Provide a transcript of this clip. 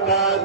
Hallelujah.